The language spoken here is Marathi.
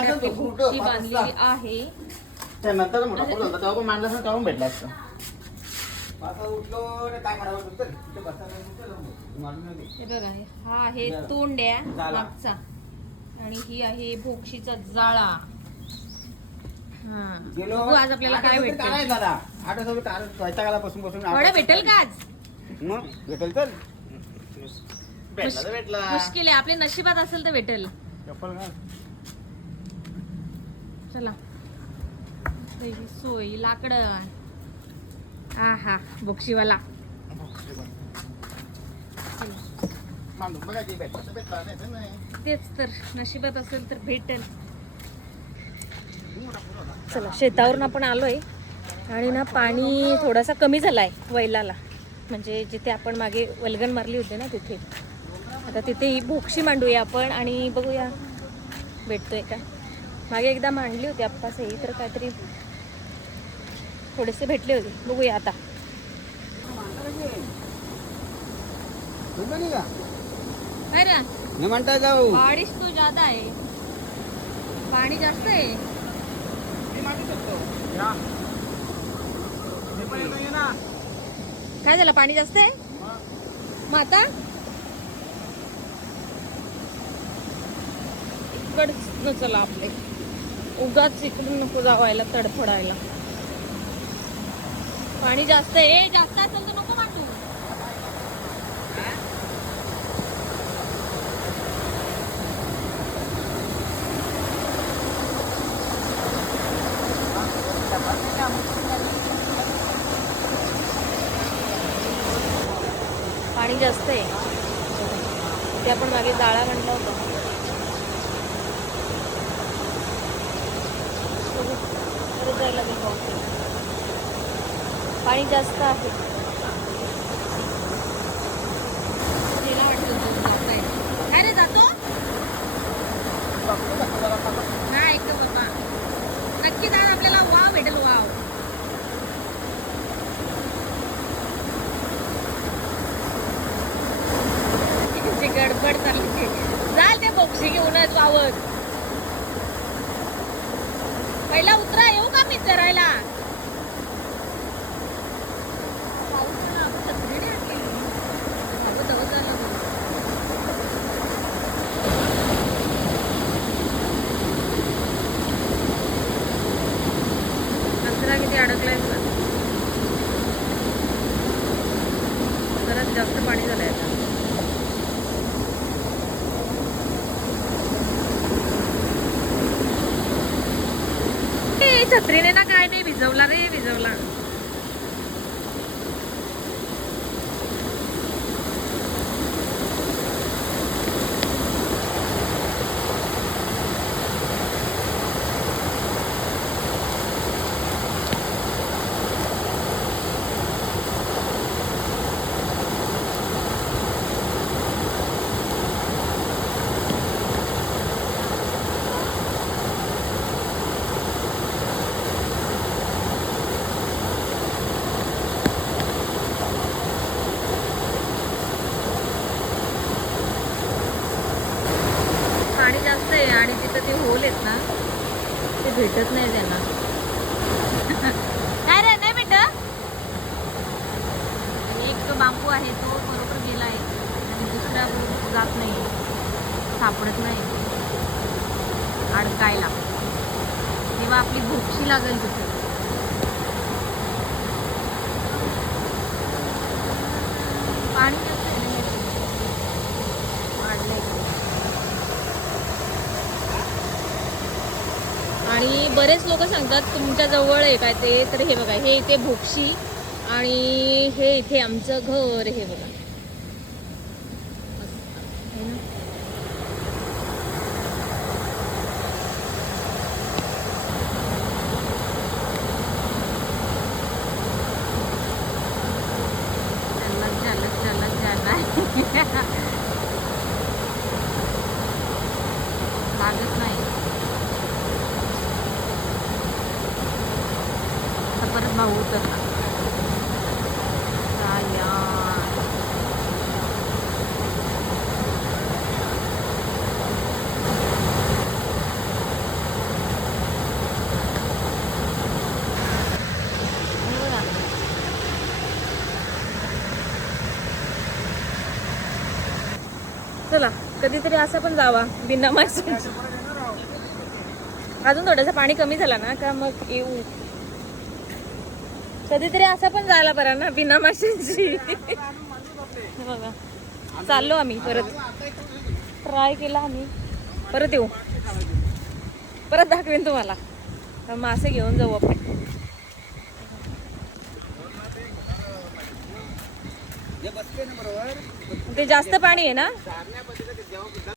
इकडे आपली भोपशी बांधलेली आहे. त्यानंतर मोठा पूल होता तेव्हा पण मांडला असता तेव्हा भेटला असतं. आता उठलो रे काय करावं उचल तिथे बसायला हे बघा हा आहे तोंड्या मागचा आणि ही आहे भोक्षीचा जाळा. बघू आज आपल्याला काय भेटेल. दादा 8 वैतागापासून थोडं भेटेल का आज? मग भेटेल तर भेटला मुश्किल आहे, आपल्या नशिबात असेल तर भेटेल. चप्पल घाल. चला सोय लाकडं. हा हा भोक्षीवाला. तेच तर नशिबात असेल तर भेटेल. चला शेतावरून आपण आलोय आणि ना पाणी थोडासा कमी झालाय वैलाला, म्हणजे जिथे आपण मागे वल्गन मारली होती ना तिथे. आता तिथे ही भोक्षी मांडूया आपण आणि बघूया भेटतोय का. मागे एकदा मांडली होती आप्पासही तर काहीतरी थोडेसे भेटले होते. बघूया आता. म्हणता जाऊ बारिश तो ज्यादा आहे, पाणी जास्त आहे. काय झालं, पाणी जास्त आहे मग आता इकडच चला आपले उगाच इकडून नको जावायला तडफडायला. पाणी जास्त आहे, जास्त असेल तर नको मांडू. पाणी जास्त आहे ते आपण मागे जाळा म्हणलं होतं. जायला लागेल, पाणी जास्त आहे. काय रे जातो नाही ऐक बाबा, नक्की दार आपल्याला वाव भेटेल. वाव गडबड चालली जाल ते बोक्सी घेऊनच वावत. पहिला उतरा, येऊ का मी चरायला. कचरा किती अडकलाय तुला. जरा जास्त पाणी झालंय आता. छत्रीने ना काय नाही भिजवला रे, भिजवला. पाणी जास्त आहे आणि तिथं ते होल आहेत ना ते भेटत नाही त्यांना. काय रे नाही भेट. एक बांबू आहे तो बरोबर गेला आहे आणि दुसरा जात नाही, सापडत नाही अडकायला. तेव्हा आपली भोक्षी लागेल तिथे. पाणी जास्त वाढलंय. आणि बरेच लोक सांगतात तुमच्या जवळ आहे काय ते, तर हे बघा हे इथे भोक्षी आणि हे इथे आमचं घर. हे बघा लागत नाही. परत भाऊ उतरला. चला कधीतरी असं पण जावा बिना माशांची. अजून थोडंसं पाणी कमी झाला ना का मग येऊ. कधीतरी असं पण जायला बरं ना बिना माशांची. बघा चाललो आम्ही परत. ट्राय केला आम्ही, परत येऊ, परत दाखवेन तुम्हाला. मासे घेऊन जाऊ आपण. ते जास्त पाणी आहे ना.